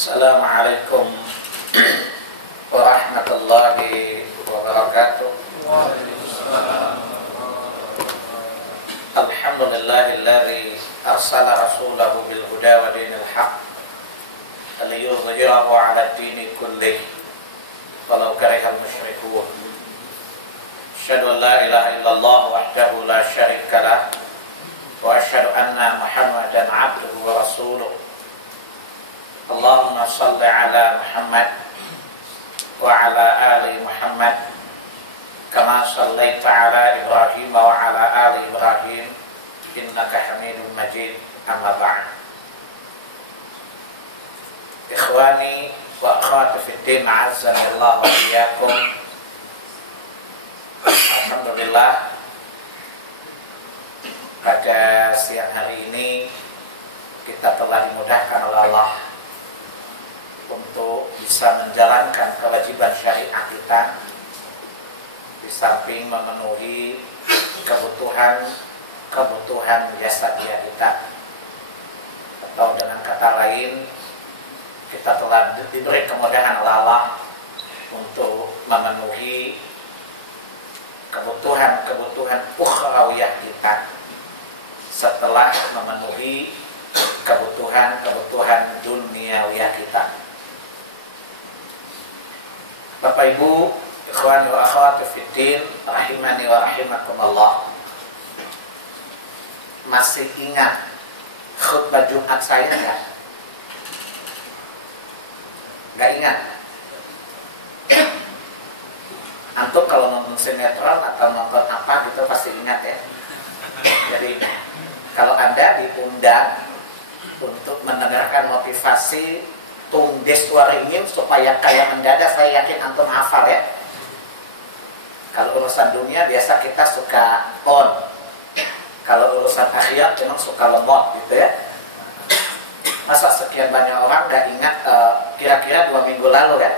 Assalamualaikum warahmatullahi wabarakatuh. Alhamdulillahilladzi arsala rasulahu bil huda wa dinil haqq liyudhhirahu 'ala ad-dini kullih walau karihal musyrikun. Asyhadu an la ilaha illallah wahdahu la syarika lah wa asyhadu anna Muhammadan 'abduhu wa rasuluh. Allahumma shalli ala Muhammad wa ala ali Muhammad kama shallaita ala Ibrahim wa ala ali Ibrahim innaka Hamidum Majid. Amma ba'd. Ikhwani wa akhwati fid din, a'azzani Allah wa iyyakum. Alhamdulillah, pada siang hari ini kita telah dimudahkan oleh Allah untuk bisa menjalankan kewajiban syariat kita, di samping memenuhi kebutuhan jasadiah kita, atau dengan kata lain kita telah diberi kemudahan oleh Allah untuk memenuhi kebutuhan ukhrawiyah kita setelah memenuhi kebutuhan duniawiyah kita. Bapak Ibu, ikhwani wa akhwati fiddin, rahimani wa rahimakumullah. Masih ingat khutbah Jumat saya enggak? Enggak ingat? Antum kalau nonton sinetron atau nonton apa gitu pasti ingat ya. Jadi kalau Anda diundang untuk mendengarkan motivasi tungdes waringin supaya kaya mendadak, saya yakin antum hafal ya. Kalau urusan dunia biasa kita suka on, kalau urusan akhirat memang suka lemot gitu ya. Masa sekian banyak orang gak ingat kira-kira 2 minggu lalu ya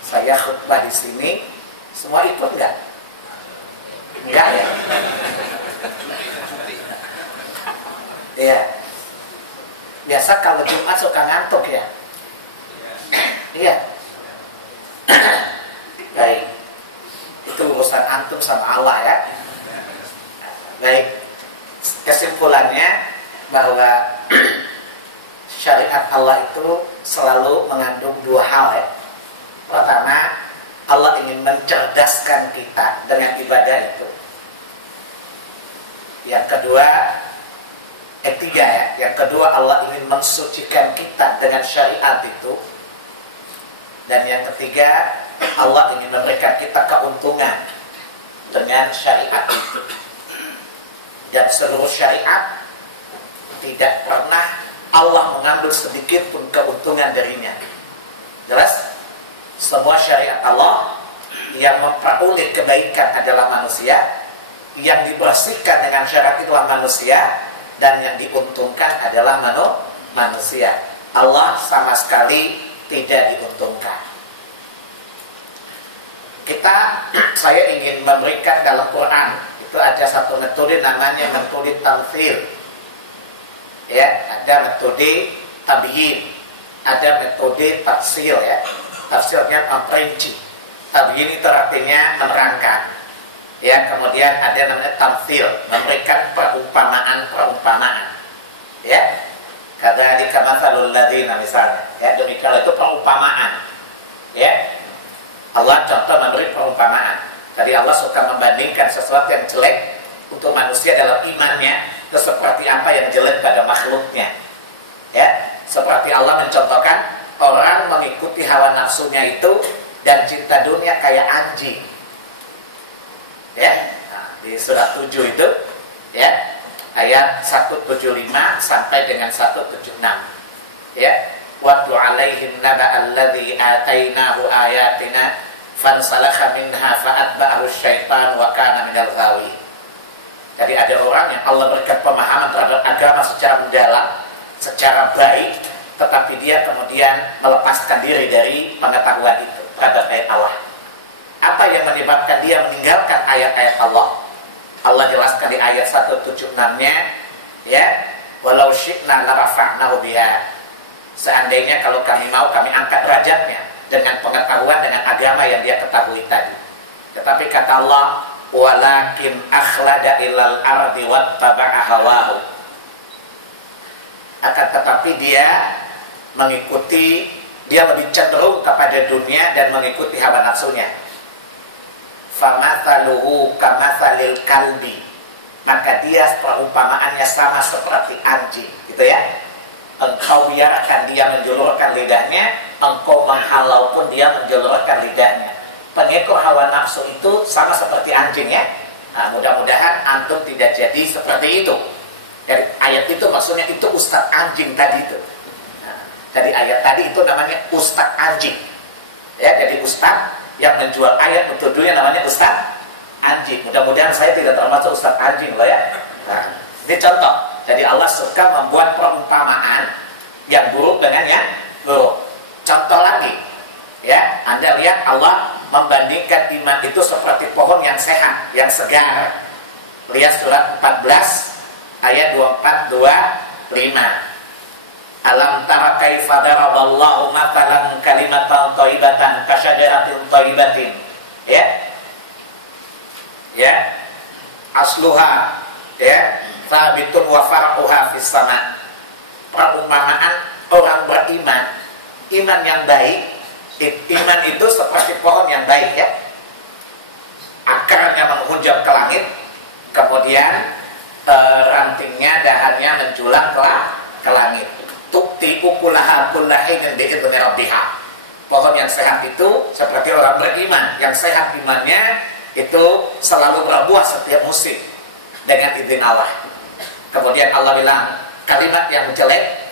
saya khutbah di sini, semua ikut nggak? Enggak ya? Iya. Biasa kalau Jumat suka ngantuk ya. Iya. Baik. Itu urusan antum sama Allah ya. Baik. Kesimpulannya bahwa syariat Allah itu selalu mengandung 2 hal ya. Pertama, Allah ingin mencerdaskan kita dengan ibadah itu. Yang kedua, tiga ya. Yang kedua, Allah ingin mensucikan kita dengan syariat itu. Dan yang ketiga, Allah ingin memberikan kita keuntungan dengan syariat itu. Dan seluruh syariat tidak pernah Allah mengambil sedikit pun keuntungan darinya. Jelas? Semua syariat Allah yang memperoleh kebaikan adalah manusia, yang dibersihkan dengan syariat itulah manusia, dan yang diuntungkan adalah manusia. Allah sama sekali tidak diuntungkan. Saya ingin memberikan dalam Quran itu ada satu metode namanya metode tamthil. Ya, ada metode tabyin, ada metode tafsir ya. Tafsirnya memperinci. Tabyin itu artinya menerangkan. Ya, kemudian ada namanya tamthil, memberikan perumpamaan. Ya. Kadzalika matsalul ladzina misalnya. Ya, demikian itu perumpamaan. Ya. Allah contoh memberi perumpamaan. Tadi Allah suka membandingkan sesuatu yang jelek untuk manusia dalam imannya itu seperti apa yang jelek pada makhluknya. Ya, seperti Allah mencontohkan orang mengikuti hawa nafsunya itu dan cinta dunia kayak anjing. Ya, nah, di surat 7 itu ya, ayat 175 sampai dengan 176. Ya, watlu alaihim naba'al ladzi atainahu ayatina fansalakha minha fa'atba'ahu syaitan wa kana minal ghawin. Jadi ada orang yang Allah berikan pemahaman terhadap agama secara mendalam, secara baik, tetapi dia kemudian melepaskan diri dari pengetahuan itu terhadap ayat Allah. Apa yang menyebabkan dia meninggalkan ayat-ayat Allah? Allah jelaskan di ayat 176-nya, ya, walau syi'na la rafa'nahu biha. Seandainya kalau kami mau, kami angkat derajatnya dengan pengetahuan, dengan agama yang dia ketahui tadi. Tetapi kata Allah, walakin akhlada ilal ardi wattaba'a hawahu. Akan tetapi dia mengikuti, dia lebih cenderung kepada dunia dan mengikuti hawa nafsunya. Famathaluhu kamathalil kalbi. Maka dia perumpamaannya sama seperti anjing, gitu ya. Engkau biarkan dia menjulurkan lidahnya, engkau menghalau pun dia menjulurkan lidahnya. Pengekor hawa nafsu itu sama seperti anjing ya. Nah, mudah-mudahan antum tidak jadi seperti itu. Dari ayat itu maksudnya itu ustadz anjing tadi itu. Nah, dari ayat tadi itu namanya ustadz anjing. Ya, jadi ustadz yang menjual ayat untuk dunia namanya ustadz anjing. Mudah-mudahan saya tidak termasuk ustadz anjing loh ya. Nah, ini contoh. Jadi Allah suka membuat perumpamaan yang buruk dengan yang buruk. Contoh lagi, ya, Anda lihat Allah membandingkan iman itu seperti pohon yang sehat, yang segar. Lihat surat 14 ayat 24, 25. Alam tara kaifa daraballahu mathalan kalimatan thayyibatan kasyajaratin thayyibatin. Ya. Asluha, ya. Sabitun wa far'uha fis sama. Perumpamaan orang beriman, iman yang baik, iman itu seperti pohon yang baik ya. Akarnya menghunjam ke langit, kemudian rantingnya, dahannya menjulang ke langit. Tukti ukulaha kullahinin bi'idzni rabbiha. Pohon yang sehat itu seperti orang beriman, yang sehat imannya itu selalu berbuah setiap musim dengan izin Allah. Kemudian Allah bilang kalimat yang jelek,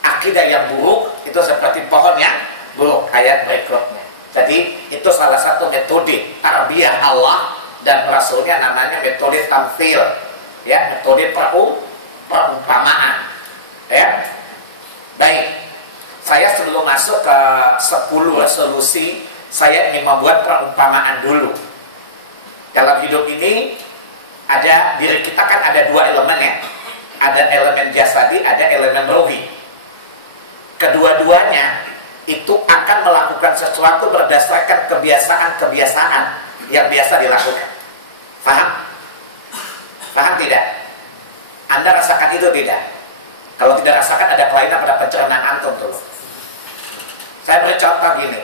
akidah yang buruk itu seperti pohon yang buruk. Ayat berikutnya. Jadi itu salah satu metode tarbiyah Allah dan Rasulnya, namanya metode tamthil, ya, metode perumpamaan. Ya, baik. Saya sebelum masuk ke 10 resolusi, saya ingin membuat perumpamaan dulu. Dalam hidup ini ada, diri kita kan ada dua elemen ya. Ada elemen jasadi, ada elemen ruhi. Kedua-duanya itu akan melakukan sesuatu berdasarkan kebiasaan-kebiasaan yang biasa dilakukan. Paham? Paham tidak? Anda rasakan itu tidak? Kalau tidak rasakan, ada kelainan pada pencernaan antum dulu. Saya beri contoh gini.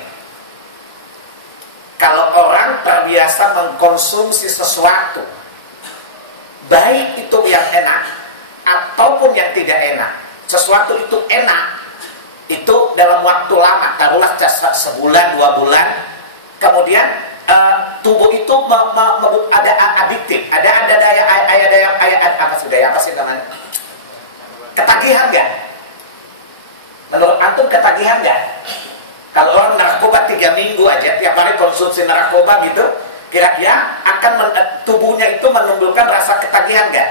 Kalau orang terbiasa mengkonsumsi sesuatu, baik itu yang enak ataupun yang tidak enak, sesuatu itu enak, itu dalam waktu lama, taruhlah sebulan, 2 bulan, kemudian tubuh itu ada adiktif, ada daya apa sih namanya? Ketagihan nggak? Menurut antum ketagihan nggak? Kalau orang narkoba 3 minggu aja tiap hari konsumsi narkoba gitu, kira-kira akan tubuhnya itu menimbulkan rasa ketagihan nggak?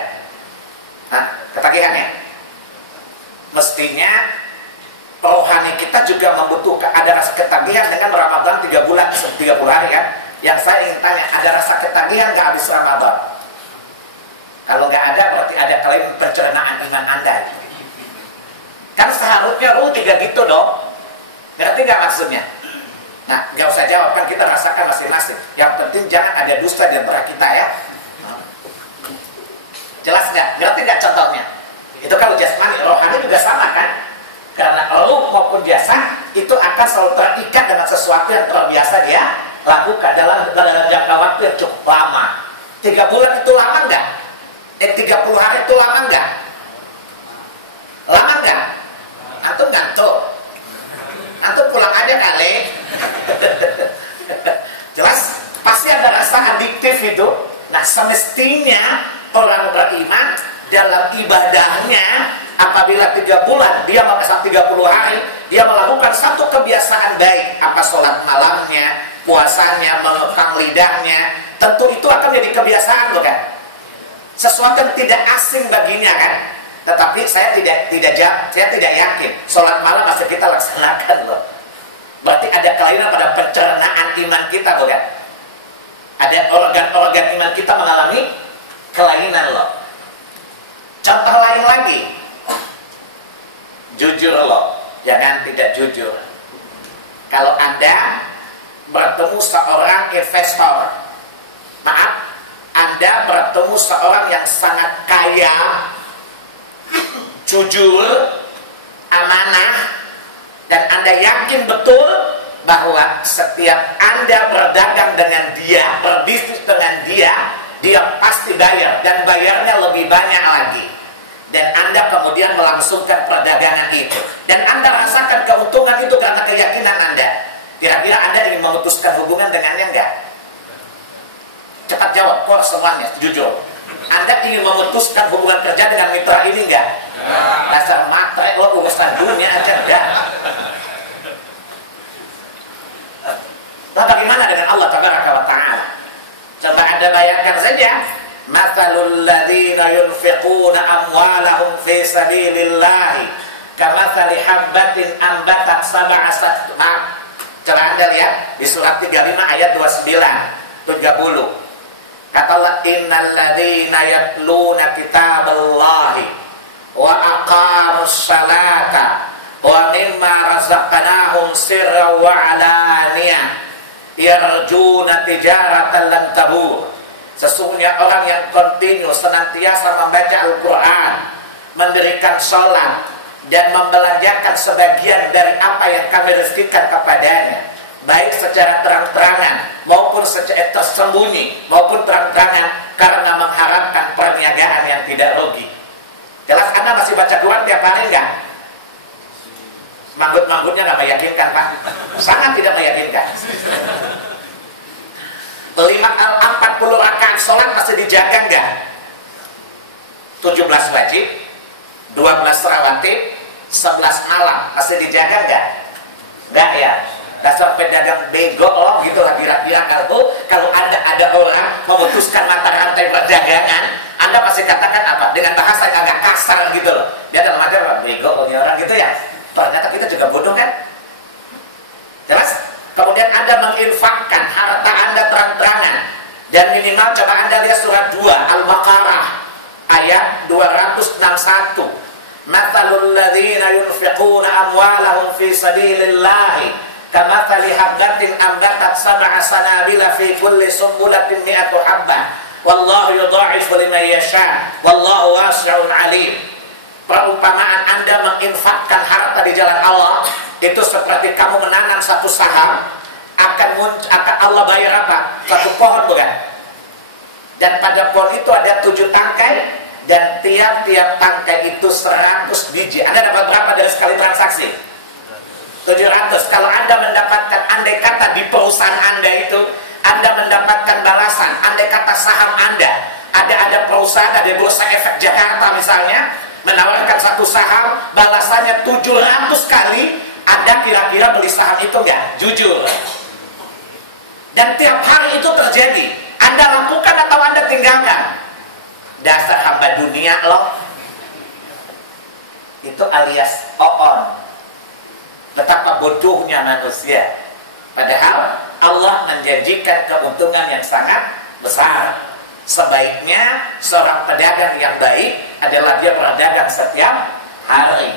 Nah, ketagihan ya. Mestinya rohani kita juga membutuhkan ada rasa ketagihan dengan Ramadan 3 bulan, 30 hari kan. Yang saya ingin tanya, ada rasa ketagihan nggak habis Ramadan? Kalau nggak ada, berarti ada kelainan pencernaan iman Anda. Kan seharusnya ruh juga gitu dong. Ngerti nggak maksudnya? Nah, nggak usah jawab, kan kita rasakan masing-masing. Yang penting jangan ada dusta di antara kita ya. Jelas nggak? Ngerti nggak contohnya? Itu kalau jasmani, rohani juga sama kan? Karena ruh maupun jasad itu akan selalu terikat dengan sesuatu yang terbiasa dia lakukan dalam jangka waktu yang cukup lama. 3 bulan itu lama nggak? 30 hari itu lama nggak? Lama nggak? Antum ngantuk? Antum pulang aja kali. Jelas? Pasti ada rasa adiktif itu. Nah, semestinya orang beriman dalam ibadahnya, apabila 3 bulan dia melakukan 30 hari, dia melakukan satu kebiasaan baik, apa sholat malamnya, puasanya, mengekang lidahnya, tentu itu akan menjadi kebiasaan, bukan? Sesuatu yang tidak asing baginya kan? Tetapi saya tidak yakin sholat malam masih kita laksanakan loh. Berarti ada kelainan pada pencernaan iman kita, bukan? Ada organ-organ iman kita mengalami kelainan loh. Contoh lain lagi, jujur loh, jangan tidak jujur. Kalau Anda bertemu seorang investor, maaf, Anda bertemu seorang yang sangat kaya, jujur, amanah, dan Anda yakin betul bahwa setiap Anda berdagang dengan dia, berbisnis dengan dia, dia pasti bayar, dan bayarnya lebih banyak lagi. Dan Anda kemudian melangsungkan perdagangan itu, dan Anda rasakan keuntungan itu karena keyakinan Anda. Kira-kira Anda ingin memutuskan hubungan dengannya enggak? Cepat jawab, kok semuanya, jujur. Anda ingin memutuskan hubungan kerja dengan mitra ini enggak? Dasar matre, lo urusan dunia aja enggak. Nah, bagaimana dengan Allah Tabaraka wa Ta'ala? Coba Anda bayangkan saja, mathalul ladzina yunfiquna amwalahum fi sabilillahi kamathali habbatin ambatat sab'a sanabila. Coba Anda lihat di surat 35 ayat 29, 30. Kata Allah, innal ladzina yatluna kitaballahi wa aqamus salata wa mimma razaqnahum sirran wa alaniyah yarjuna tijaratan lan tabur. Sesungguhnya orang yang kontinu senantiasa membaca Al-Quran, mendirikan sholat, dan membelanjakan sebagian dari apa yang kami rezekikan kepadanya, baik secara terang-terangan maupun secara tersembunyi maupun terang-terangan, karena mengharapkan perniagaan yang tidak rugi. Jelas Anda masih baca Quran tiap hari enggak? Manggut-manggutnya nggak meyakinkan, Pak. Sangat tidak meyakinkan. 40 rakaat sholat masih dijaga enggak? 17 wajib, 12 rawatib, 11 malam masih dijaga enggak? Enggak ya? Dasar pedagang bego loh gitu lah kira-kira. Kalau ada orang memutuskan mata rantai perdagangan, Anda pasti katakan apa? Dengan bahasa yang agak kasar gitu loh. Dia dalam arti bego punya orang gitu ya. Ternyata kita juga bodoh kan? Jelas? Kemudian Anda menginfakkan harta Anda terang-terangan, dan minimal coba Anda lihat surat 2 Al-Baqarah ayat 261. Mathalul ladzina yunfiquna amwalahum fi sabilillahi kamathali habbatin ambatat sab'a sanabila fi kulli sumbulatin mi'atu habbah wallahu yudha'ifu liman yasha wallahu wasi'un alim. Perumpamaan Anda menginfakkan harta di jalan Allah itu seperti kamu menanam satu saham, akan Allah bayar apa? Satu pohon, bukan? Dan pada pohon itu ada 7 tangkai, dan tiap-tiap tangkai itu 100 biji. Anda dapat berapa dari sekali transaksi? 700. Kalau Anda mendapatkan, andai kata di perusahaan Anda itu Anda mendapatkan balasan, andai kata saham Anda ada perusahaan, ada Bursa Efek Jakarta misalnya, menawarkan satu saham, balasannya 700 kali, Anda kira-kira beli saham itu enggak? Jujur. Dan tiap hari itu terjadi. Anda lakukan atau Anda tinggalkan? Dasar hamba dunia loh. Itu alias oon. Betapa bodohnya manusia. Padahal Allah menjanjikan keuntungan yang sangat besar. Sebaiknya seorang pedagang yang baik adalah dia berdagang setiap hari.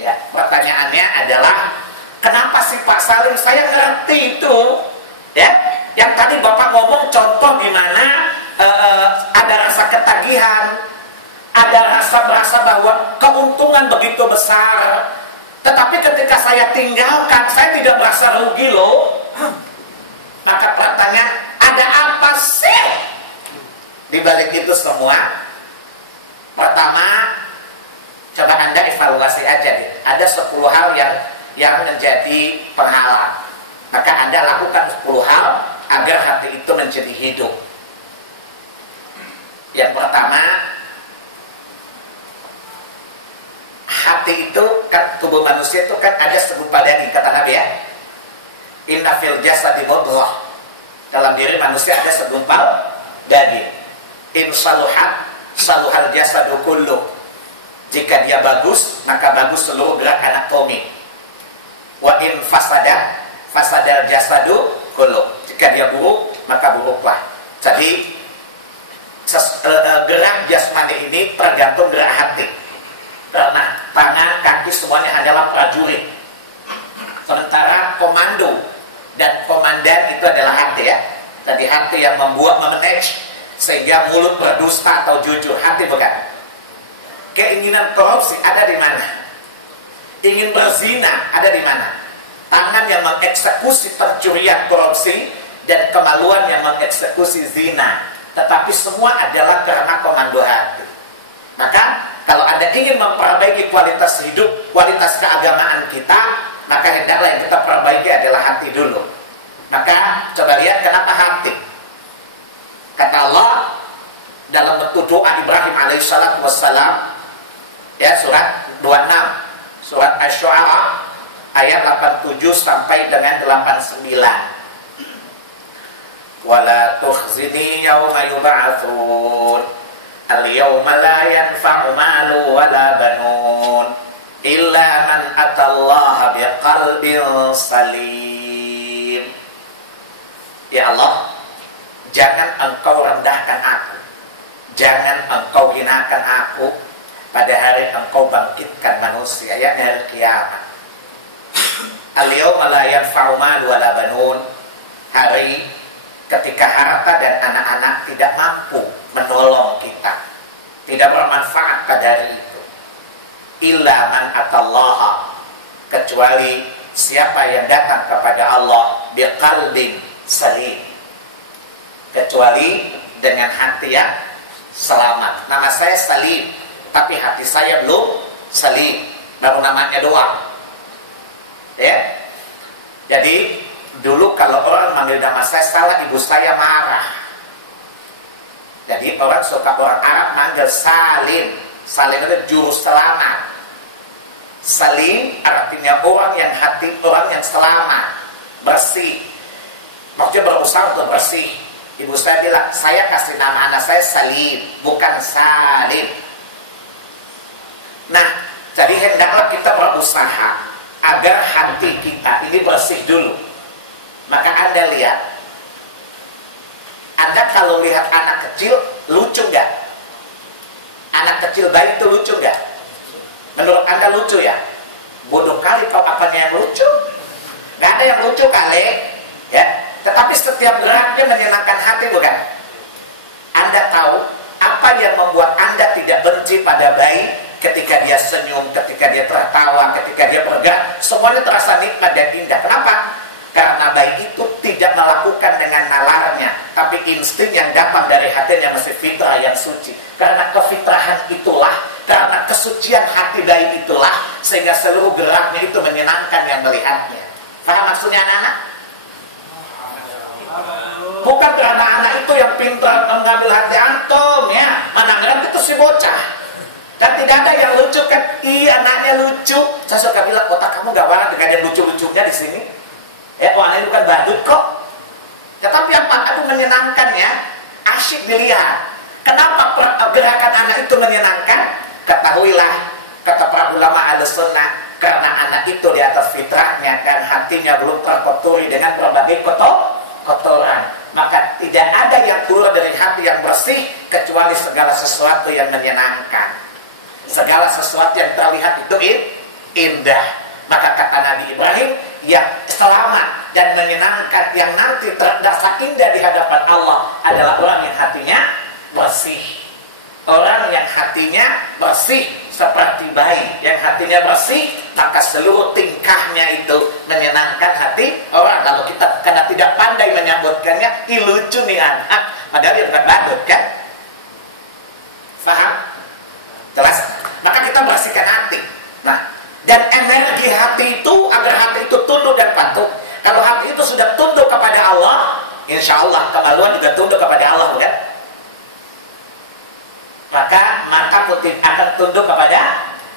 Ya, pertanyaannya adalah, kenapa sih Pak Salim? Saya ngerti itu, ya. Yang tadi Bapak ngomong contoh gimana ada rasa ketagihan, ada rasa berasa bahwa keuntungan begitu besar, tetapi ketika saya tinggalkan, saya tidak merasa rugi loh. Maka pertanyaan, ada apa sih di balik itu semua? Pertama, coba Anda evaluasi aja deh. Ada 10 hal yang menjadi penghalang. Maka Anda lakukan 10 hal agar hati itu menjadi hidup. Yang pertama, hati itu kan, tubuh manusia itu kan ada segumpal daging, kata Nabi ya. Inna fil jasadi mudghah. Dalam diri manusia ada segumpal daging. In saluhat saluhal jasadu kullu. Jika dia bagus, maka bagus seluruh gerak anatomi. Wa in fasada fasadal jasadu kullu. Jika dia buruk, maka buruklah. Jadi gerak jasmani ini tergantung gerak hati. Karena tangan, kaki semuanya hanyalah prajurit. Sementara komando dan komandan itu adalah hati ya. Jadi hati yang membuat, memanage, sehingga mulut berdusta atau jujur. Hati bukan. Keinginan korupsi ada di mana? Ingin berzina ada di mana? Tangan yang mengeksekusi pencurian korupsi dan kemaluan yang mengeksekusi zina. Tetapi semua adalah karena komando hati. Maka kalau Anda ingin memperbaiki kualitas hidup, kualitas keagamaan kita, maka hendaklah yang kita perbaiki adalah hati dulu. Maka coba lihat kenapa hati. Kata Allah dalam bentuk doa Ibrahim alaihissalatu wassalam, ya, surat 26, surat Asy-Syu'ara ayat 87 sampai dengan 89. Wala tukhzini yawma yub'atsun al-yawma la yanfa'u malu wala banun illa man atallaha biqalbin salim. Ya Allah, jangan engkau rendahkan aku, jangan engkau hinakan aku pada hari engkau bangkitkan manusia, yakni hari kiamat. Al-yawma la yanfa'u malu wala banun, hari ketika harta dan anak-anak tidak mampu menolong kita, tidak bermanfaat pada hari itu. Illa man atallaha, kecuali siapa yang datang kepada Allah biqalbin salim, kecuali dengan hati yang selamat. Nama saya Salim, tapi hati saya belum salim, baru namanya doang. Ya, jadi dulu kalau orang manggil nama saya salah, ibu saya marah. Jadi orang Arab manggil Salim. Salim itu juru selamat. Salim artinya orang yang hati, orang yang selamat, bersih. Maksudnya berusaha untuk bersih. Ibu saya bilang, saya kasih nama anak saya Salim, bukan Salim. Nah, jadi hendaklah kita berusaha agar hati kita ini bersih dulu. Maka Anda lihat, Anda kalau lihat anak kecil, lucu nggak? Anak kecil bayi itu lucu nggak? Menurut Anda lucu ya? Bodoh kali kau, apanya yang lucu? Nggak ada yang lucu kali, ya. Tetapi setiap geraknya menyenangkan hati, bukan? Anda tahu apa yang membuat Anda tidak benci pada bayi? Ketika dia senyum, ketika dia tertawa, ketika dia bergerak, semuanya terasa nikmat dan indah. Kenapa? Karena bayi itu tidak melakukan dengan nalarnya, tapi insting yang datang dari hatinya masih fitrah yang suci. Karena kefitrahan itulah, karena kesucian hati bayi itulah, sehingga seluruh geraknya itu menyenangkan yang melihatnya. Paham maksudnya anak-anak? Bukan karena anak itu yang pintar mengambil hati antum, ya. Mana ngerti itu si bocah. Dan tidak ada yang lucu kan? Iya, anaknya lucu. Saya suka bilang, otak kamu gak banget dengan yang lucu-lucunya di sini. Ya, anaknya bukan badut kok. Tetapi apa? Itu menyenangkan ya. Asyik dilihat. Kenapa gerakan anak itu menyenangkan? Ketahuilah, kata para ulama Ahlussunnah, karena anak itu di atas fitrahnya dan hatinya belum terkotori dengan berbagai kotoran. Maka tidak ada yang keluar dari hati yang bersih kecuali segala sesuatu yang menyenangkan. Segala sesuatu yang terlihat itu indah. Maka kata Nabi Ibrahim, yang selamat dan menyenangkan, yang nanti terasa indah di hadapan Allah adalah orang yang hatinya bersih. Orang yang hatinya bersih seperti bayi, yang hatinya bersih, maka seluruh tingkahnya itu menyenangkan hati orang. Kalau kita karena tidak pandai menyambutkannya, lucu nih anak, padahal dia bukan badut kan? Faham? Jelas? Maka kita bersihkan hati. Nah, dan energi hati itu, agar hati itu tunduk dan patuh. Kalau hati itu sudah tunduk kepada Allah, insya Allah kemaluan juga tunduk kepada Allah, bukan? Maka mata putih akan tunduk kepada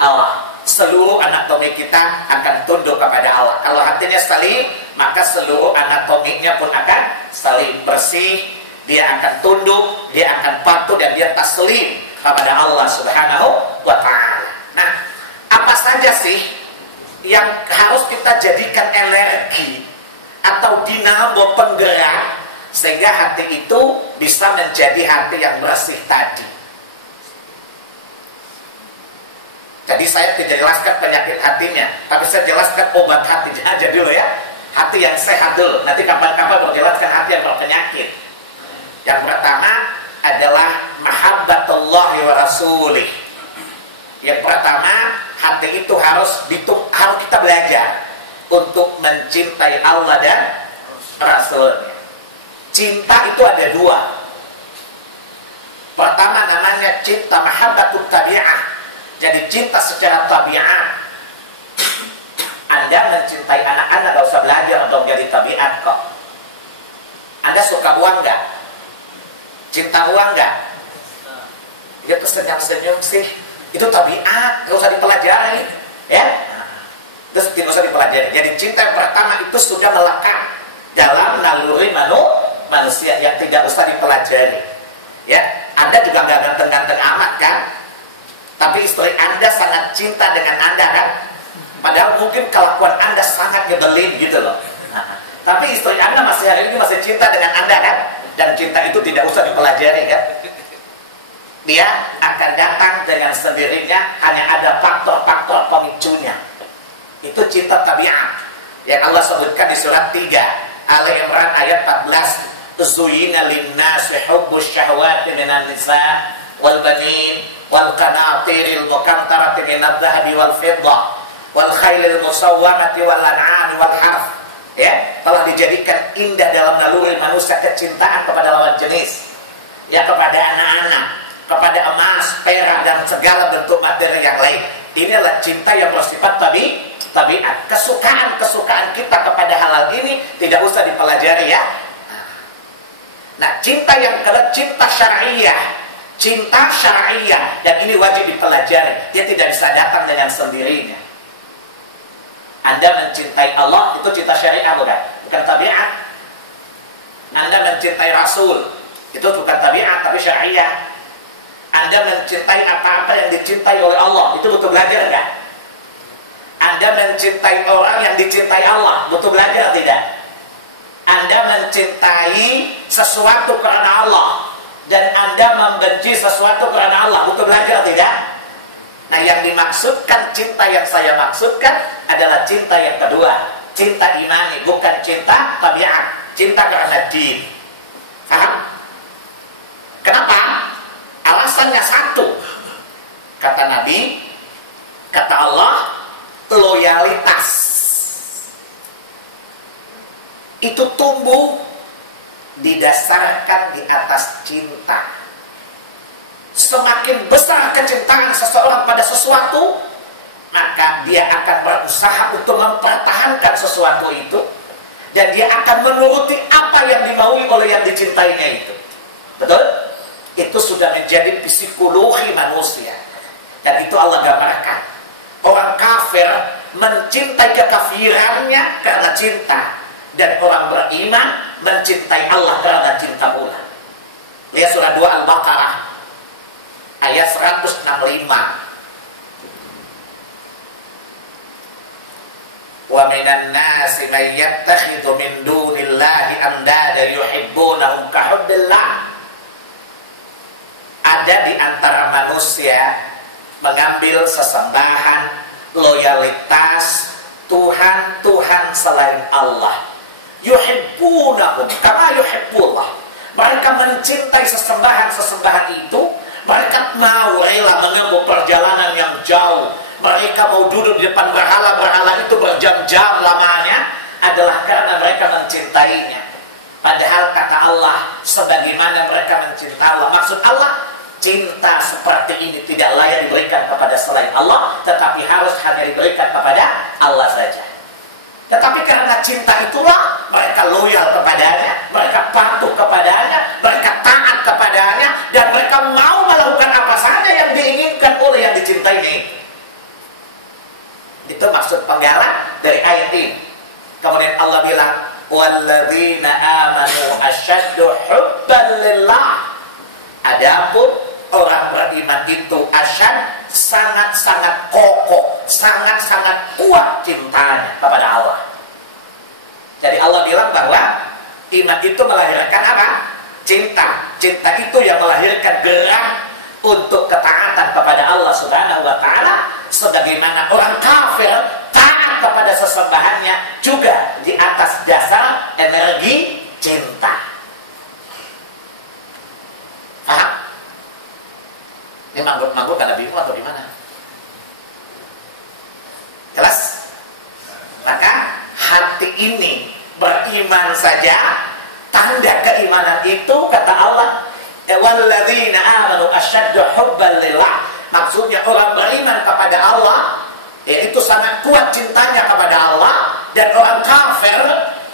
Allah. Seluruh anatomi kita akan tunduk kepada Allah. Kalau hatinya salim, maka seluruh anatominya pun akan salim, bersih. Dia akan tunduk, dia akan patuh, dan dia taslim kepada Allah Subhanahu wa ta'ala. Nah, apa saja sih yang harus kita jadikan energi atau dinamo penggerak sehingga hati itu bisa menjadi hati yang bersih tadi? Tadi saya tidak jelaskan penyakit hatinya, tapi saya jelaskan obat hatinya aja dulu ya. Hati yang sehat dulu. Nanti kapan-kapan berjelaskan hati yang berpenyakit. Yang pertama adalah mahabbatullahi wa rasulih. Yang pertama, hati itu harus kita belajar untuk mencintai Allah dan Rasulnya. Cinta itu ada dua. Pertama namanya cinta mahabbatut tabi'ah. Jadi cinta secara tabiat. Anda mencintai anak-anak gak usah belajar dong jadi tabiat kok. Anda suka uang gak? Cinta uang gak? Dia tuh senyum-senyum sih. Itu tabiat, gak usah dipelajari. Ya? Terus tidak usah dipelajari. Jadi cinta yang pertama itu sudah melekat dalam naluri manusia yang tidak usah dipelajari. Ya, Anda juga nggak ganteng-ganteng amat kan? Tapi istri Anda sangat cinta dengan Anda kan? Padahal mungkin kelakuan Anda sangat nyebelin gitu loh. Tapi istri Anda masih hari ini masih cinta dengan Anda kan? Dan cinta itu tidak usah dipelajari kan? Dia akan datang dengan sendirinya, hanya ada faktor-faktor pemicunya. Itu cinta tabiat yang Allah sebutkan di surat 3 Ali Imran ayat 14. Zuyina linnasi hubbus syahwati minan nisa wal banin wal qanatiril muqantarati minadh dhahabi wal fiddah wal khailil musawwamati wal an'ami wal harth. Ya, telah dijadikan indah dalam naluri manusia kecintaan kepada lawan jenis. Ya, kepada anak-anak, kepada emas, perak dan segala bentuk materi yang lain. Ini adalah cinta yang bersifat tabiat. Kesukaan kita kepada hal ini tidak usah dipelajari ya. Nah, cinta yang kedua cinta syariah. Cinta syariah dan ini wajib dipelajari. Dia tidak bisa datang dengan sendirinya. Anda mencintai Allah itu cinta syariah bukan tabiat. Anda mencintai Rasul itu bukan tabiat tapi syariah. Anda mencintai apa-apa yang dicintai oleh Allah itu butuh belajar enggak? Anda mencintai orang yang dicintai Allah butuh belajar tidak? Anda mencintai sesuatu karena Allah dan Anda membenci sesuatu karena Allah butuh belajar tidak? Nah, yang dimaksudkan cinta yang saya maksudkan adalah cinta yang kedua, cinta imani, bukan cinta tabiat, cinta karena din. Paham? Kenapa? Alasannya satu. Kata Nabi, kata Allah, loyalitas itu tumbuh didasarkan di atas cinta. Semakin besar kecintaan seseorang pada sesuatu, maka dia akan berusaha untuk mempertahankan sesuatu itu, dan dia akan menuruti apa yang dimaui oleh yang dicintainya itu. Betul? Itu sudah menjadi psikologi manusia, dan itu Allah gambarkan. Orang kafir mencintai kekafirannya karena cinta, dan orang beriman mencintai Allah karena cinta pula. Lihat surah 2 Al-Baqarah ayat 165. Wa minan nasi may yattakhidhu min dunillahi andada yuhibbunahum ka hubbillah. Ada di antara manusia mengambil sesembahan, loyalitas Tuhan selain Allah. Yuhibbunahum kama yuhibbullah. Mereka mencintai sesembahan itu. Mereka mau rela menempuh perjalanan yang jauh. Mereka mau duduk di depan berhala itu berjam-jam lamanya, adalah karena mereka mencintainya. Padahal kata Allah, sebagaimana mereka mencintai Allah. Maksud Allah, cinta seperti ini tidak layak diberikan kepada selain Allah, tetapi harus hanya diberikan kepada Allah saja. Tetapi karena cinta itulah mereka loyal kepadanya, mereka patuh kepadanya, mereka taat kepadanya, dan mereka mau melakukan apa saja yang diinginkan oleh yang dicintainya. Itu maksud penggalan dari ayat ini. Kemudian Allah bilang, walladzina amanu asyaddu hubban lillah. Adapun orang beriman itu asyad, sangat-sangat kokoh, sangat-sangat kuat cintanya kepada Allah. Jadi Allah bilang bahwa iman itu melahirkan apa? Cinta. Cinta itu yang melahirkan gerak untuk ketaatan kepada Allah Subhanahu wa taala, sebagaimana orang kafir taat kepada sesembahannya juga di atas dasar energi cinta. Paham? Ini manggut-manggut karena bingung atau gimana? Jelas? Maka hati ini beriman saja, tanda keimanan itu kata Allah, walladzina amanu asyaddu hubban lillah. Maksudnya orang beriman kepada Allah, yaitu sangat kuat cintanya kepada Allah, dan orang kafir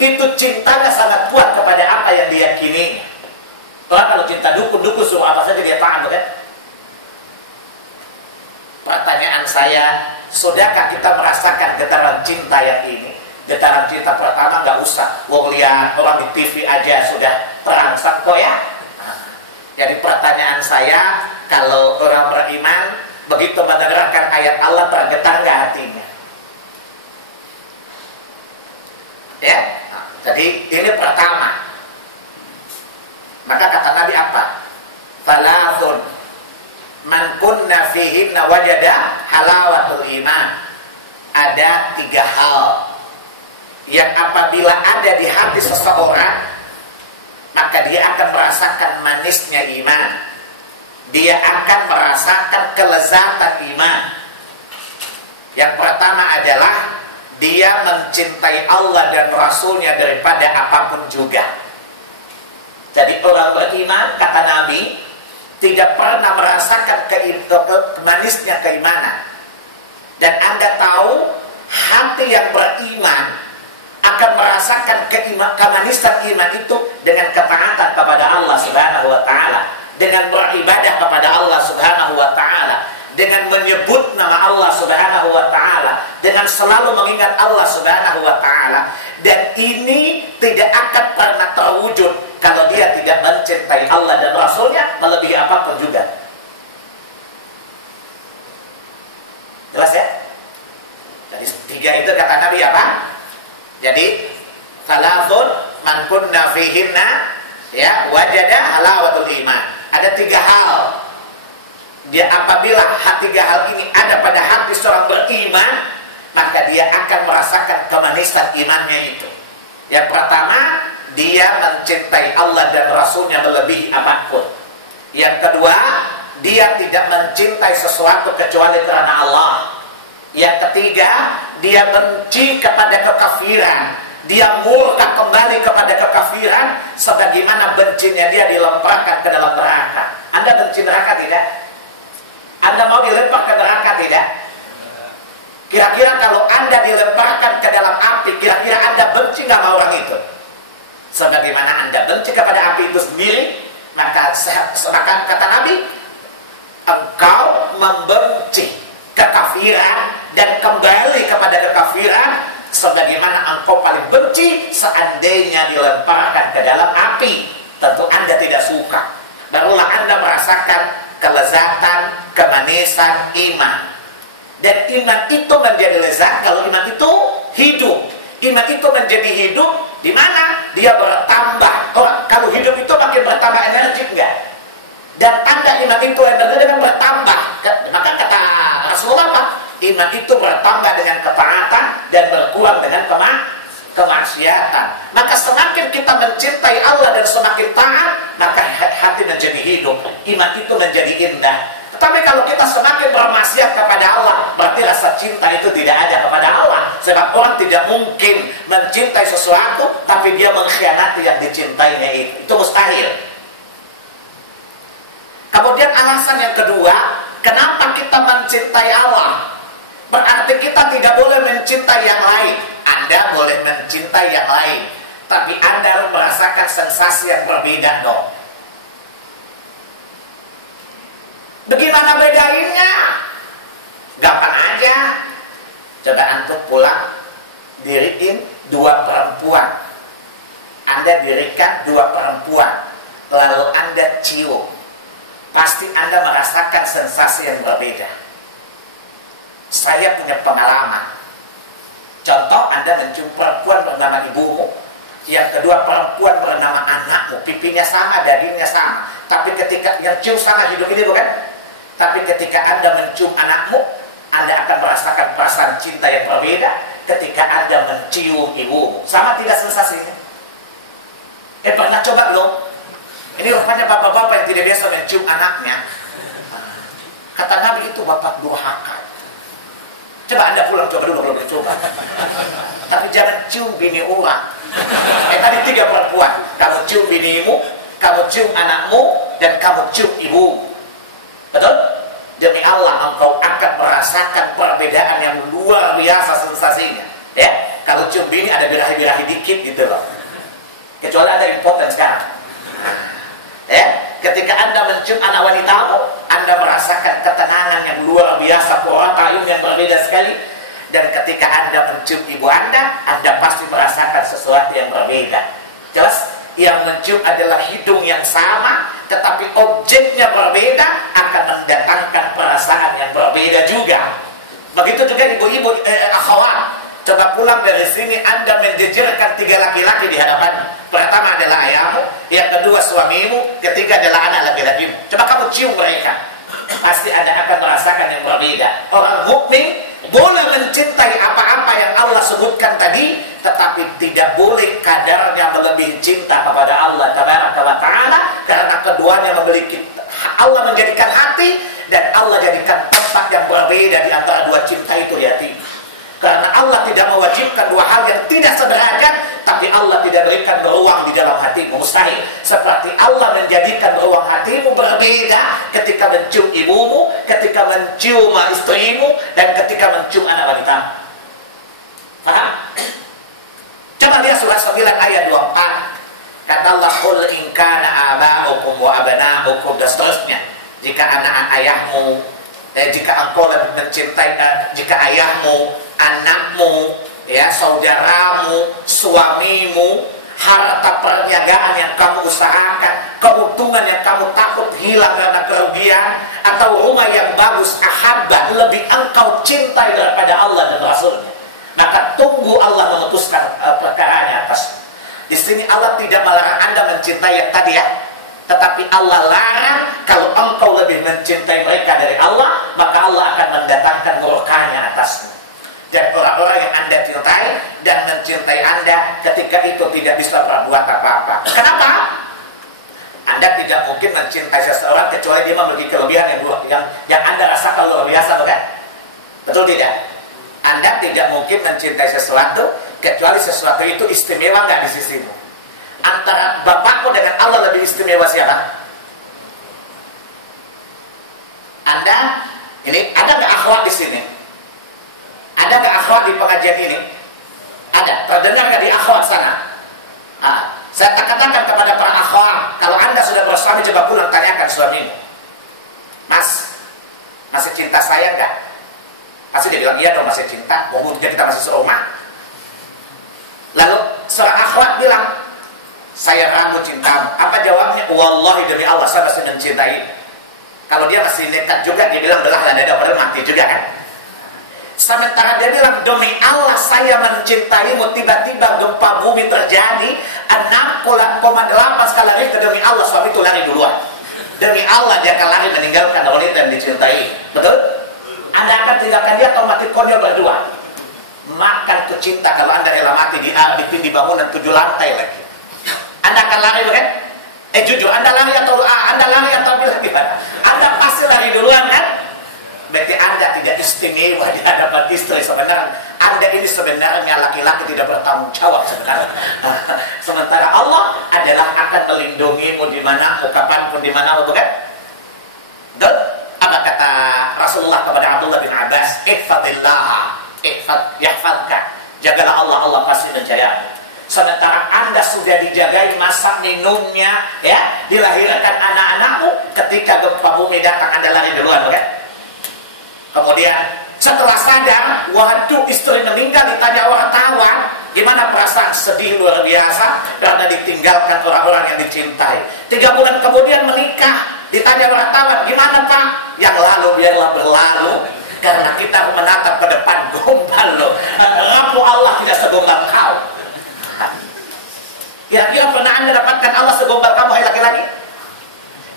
itu cintanya sangat kuat kepada apa yang diyakini. Orang kalau cinta dukun suruh apa saja dia taat, kan? Pertanyaan saya, sudahkah kita merasakan getaran cinta yang ini? Getaran cinta pertama nggak usah, wong lihat orang di TV aja sudah terangsang kok ya. Jadi pertanyaan saya, kalau orang beriman begitu mendengarkan ayat Allah tergetar nggak hatinya? Ya, jadi ini pertama. Maka kata Nabi apa? Thalathun man kunna fihinna wajada halawatul iman. Ada 3 hal yang apabila ada di hati seseorang, maka dia akan merasakan manisnya iman. Dia akan merasakan kelezatan iman. Yang pertama adalah dia mencintai Allah dan Rasulnya daripada apapun juga. Jadi orang beriman, kata Nabi, tidak pernah merasakan manisnya keimanan. Dan Anda tahu, hati yang beriman akan merasakan kemanisan iman itu dengan ketaatan kepada Allah Subhanahu wa taala, dengan beribadah kepada Allah Subhanahu wa taala, dengan menyebut nama Allah Subhanahu wa taala, dengan selalu mengingat Allah Subhanahu wa taala. Dan ini tidak akan pernah terwujud kalau dia tidak mencintai Allah dan Rasulnya melebihi apapun juga. Jelas ya? Jadi 3 itu kata Nabi apa? Jadi salafun man kunna fihinna ya wajada halawatul iman. Ada 3 hal. Dia apabila 3 hal ini ada pada hati seorang beriman, maka dia akan merasakan kemanisan imannya itu. Yang pertama, dia mencintai Allah dan Rasulnya melebihi apapun. Yang kedua, dia tidak mencintai sesuatu kecuali karena Allah. Yang ketiga, dia benci kepada kekafiran. Dia murka kembali kepada kekafiran, sebagaimana bencinya dia dilemparkan ke dalam neraka. Anda benci neraka tidak? Anda mau dilempar ke neraka tidak? Kira-kira kalau Anda dilemparkan ke dalam api, kira-kira Anda benci nggak sama orang itu? Sebagaimana Anda benci kepada api itu sendiri, maka kata Nabi, engkau membenci kekafiran dan kembali kepada kekafiran sebagaimana engkau paling benci seandainya dilemparkan ke dalam api. Tentu Anda tidak suka. Barulah Anda merasakan kelezatan, kemanisan iman. Dan iman itu menjadi lezat kalau iman itu hidup. Iman itu menjadi hidup di mana dia bertambah. Kalau hidup itu makin bertambah energi enggak? Dan tanda iman itu energi dengan bertambah. Maka kata Rasulullah apa? Iman itu bertambah dengan ketaatan dan berkurang dengan kemaksiatan. Maka semakin kita mencintai Allah dan semakin taat, maka hati menjadi hidup. Iman itu menjadi indah. Tapi kalau kita semakin bermaksiat kepada Allah, berarti rasa cinta itu tidak ada kepada Allah. Sebab orang tidak mungkin mencintai sesuatu tapi dia mengkhianati yang dicintainya itu. Itu mustahil. Kemudian alasan yang kedua, kenapa kita mencintai Allah? Berarti kita tidak boleh mencintai yang lain. Anda boleh mencintai yang lain, tapi Anda harus merasakan sensasi yang berbeda dong. Bagaimana bedainnya? Gampang aja. Coba antum pulang, diriin 2 perempuan. Anda dirikan 2 perempuan, lalu Anda cium. Pasti Anda merasakan sensasi yang berbeda. Saya punya pengalaman. Contoh, Anda mencium perempuan bernama ibumu, yang kedua perempuan bernama anakmu. Pipinya sama, dagingnya sama, tapi ketika yang cium sama hidup ini bukan? Tapi ketika Anda mencium anakmu, Anda akan merasakan perasaan cinta yang berbeda ketika Anda mencium ibumu. Sama tidak sensasinya? Pernah coba belum? Ini rupanya bapak-bapak yang tidak biasa mencium anaknya. Kata Nabi itu bapak durhaka. Coba Anda pulang coba dulu kalau belum coba. Tapi jangan cium bini orang. Tadi 3 perempuan. Kamu cium binimu, kamu cium anakmu, dan kamu cium ibumu. Betul? Demi Allah engkau akan merasakan perbedaan yang luar biasa sensasinya. Ya, kalau cium bini ada birahi-birahi dikit gitu loh. Kecuali ada impoten sekarang. Ya, ketika Anda mencium anak wanitamu, Anda merasakan ketenangan yang luar biasa, pola tayung yang berbeda sekali. Dan ketika Anda mencium ibu Anda pasti merasakan sesuatu yang berbeda. Jelas? Yang mencium adalah hidung yang sama, tetapi objeknya berbeda, akan mendatangkan perasaan yang berbeda juga. Begitu juga ibu-ibu akhwat. Coba pulang dari sini Anda menjejerkan 3 laki-laki di hadapan. Pertama adalah ayahmu, yang kedua suamimu, ketiga adalah anak laki-lakimu. Coba kamu cium mereka, pasti Anda akan merasakan yang berbeda. Orang mukmin boleh mencintai apa-apa yang Allah sebutkan tadi, tetapi tidak boleh kadarnya melebihi cinta kepada Allah Tabaraka wa Ta'ala, karena keduanya memiliki, Allah menjadikan hati dan Allah jadikan tempat yang berbeda di antara 2 cinta itu di hati. Karena Allah tidak mewajibkan 2 hal yang tidak sederajat, tapi Allah tidak berikan ruang di dalam hatimu. Mustahil. Seperti Allah menjadikan ruang hatimu berbeda ketika mencium ibumu, ketika mencium istrimu, dan ketika mencium anak wanita. Faham? Coba lihat surah 9 ayat 24. Kata Allah, "Qul in kana aba'ukum wa abana'ukum", dan seterusnya. Jika anak-anak ayahmu, jika engkau lebih mencintai, jika ayahmu, anakmu, ya, saudaramu, suamimu, harta perniagaan yang kamu usahakan, keuntungan yang kamu takut hilang karena kerugian, atau rumah yang bagus, ahabba, lebih engkau cintai daripada Allah dan Rasulnya, maka tunggu Allah memutuskan perkaranya atas. Di sini Allah tidak melarang Anda mencintai yang tadi, ya, tetapi Allah larang kalau engkau lebih mencintai mereka dari Allah, maka Allah akan mendatangkan murkanya atasmu. Dan orang-orang yang Anda cintai dan mencintai Anda ketika itu tidak bisa berbuat apa-apa. Kenapa? Anda tidak mungkin mencintai seseorang kecuali dia memiliki kelebihan yang Anda rasakan luar biasa, bukan? Betul tidak? Anda tidak mungkin mencintai sesuatu kecuali sesuatu itu istimewa nggak di sisimu. Antara bapakmu dengan Allah lebih istimewa siapa? Anda ini ada nggak akhwat di sini? Ada nggak akhwat di pengajian ini? Ada. Terdengar nggak di akhwat sana? Saya katakan kepada para akhwat, kalau Anda sudah bersuami, coba pulang tanyakan suamimu, "Mas, masih cinta saya nggak?" Pasti dia bilang, "Iya dong, masih cinta. Mungkin kita masih serumah." Lalu seorang akhwat bilang, "Saya ragu cintamu." Apa jawabnya? "Wallahi demi Allah, saya masih mencintai." Kalau dia masih nekat juga, dia bilang, "Belahlah dada, padahal mati juga kan." Sementara dia bilang, "Demi Allah saya mencintaimu." Tiba-tiba gempa bumi terjadi, 6,8 skala Richter. Demi Allah suami itu lari duluan. Demi Allah dia akan lari meninggalkan wanita yang dicintai. Betul? Anda akan tinggalkan dia atau mati konyol berdua? Makan tuh cinta kalau Anda rela mati di tinggi bangunan 7 lantai lagi. Anda akan lari, bukan? Jujur, Anda lari atau gimana? Anda pasti lari duluan, kan? Berarti Anda tidak istimewa di hadapan istri. Sebenarnya Anda ini sebenarnya laki-laki tidak bertanggung jawab sebenarnya. Sementara Allah adalah akan melindungimu dimana, kapanpun, dimana, bukan? Dan apa kata Rasulullah kepada Abdullah bin Abbas? "Ihfadillah, yahfadka." Jagalah Allah, Allah pasti menjayamu. Sementara Anda sudah dijagai masak minumnya, ya, dilahirkan anak-anakmu, ketika gempa bumi datang Anda lari duluan, bukan? Kemudian setelah sadar, waduh istri meninggal, ditanya wartawan, gimana perasaan? Sedih luar biasa karena ditinggalkan orang-orang yang dicintai. 3 bulan kemudian menikah, ditanya wartawan, gimana Pak? Yang lalu biarlah berlalu, karena kita menatap ke depan. Gombal loh, Rabu Allah tidak segombal kau. Kira-kira pernah Anda dapatkan Allah segombal kamu, hai laki-laki?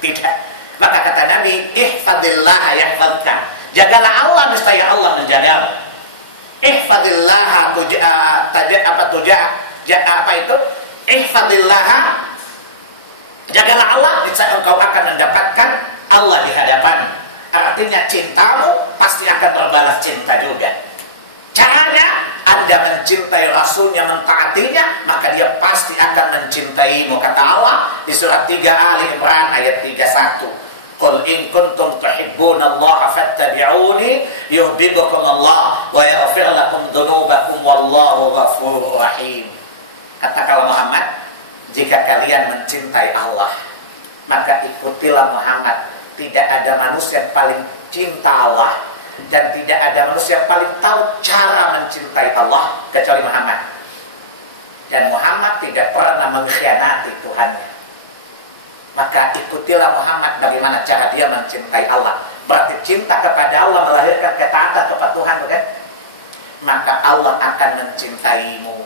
Tidak. Maka kata Nabi, ihfadillah yahfadka. Jagalah Allah, niscaya Allah menjagamu. Ihfadillah ihfadillah, jagalah Allah, niscaya engkau akan mendapatkan Allah di hadapan. Artinya cintamu pasti akan terbalas cinta juga. Caranya Anda mencintai Rasulnya, mentaatinya, maka dia pasti akan mencintaimu. Kata Allah di surat 3 Ali Imran ayat 31. Qul in kuntum tuhibbunallaha fattabi'uni yuhibbukumullah wa yaghfir lakum dzunubakum wallahu ghafurur rahim. Katakanlah Muhammad, jika kalian mencintai Allah, maka ikutilah Muhammad. Tidak ada manusia yang paling cinta Allah, dan tidak ada manusia yang paling tahu cara mencintai Allah kecuali Muhammad. Dan Muhammad tidak pernah mengkhianati Tuhannya. Maka ikutilah Muhammad bagaimana cara dia mencintai Allah. Berarti cinta kepada Allah melahirkan ketaatan kepada Tuhan, bukan? Maka Allah akan mencintaimu.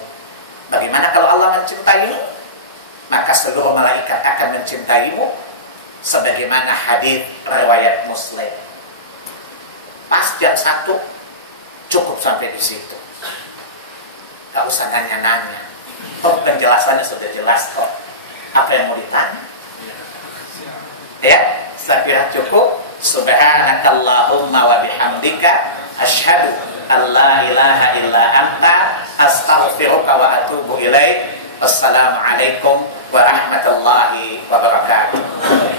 Bagaimana kalau Allah mencintaimu? Maka seluruh malaikat akan mencintaimu, sebagaimana hadis riwayat Muslim. Pas jam 1 cukup sampai di situ. Gak usah nanya-nanya. Penjelasannya sudah jelas kok. Apa yang mau ditanya? Ya, saya kira cukup. Subhanakallahumma wa bihamdika asyhadu an la ilaha illa anta astaghfiruka wa atubu ilaik. Wassalamualaikum warahmatullahi wabarakatuh.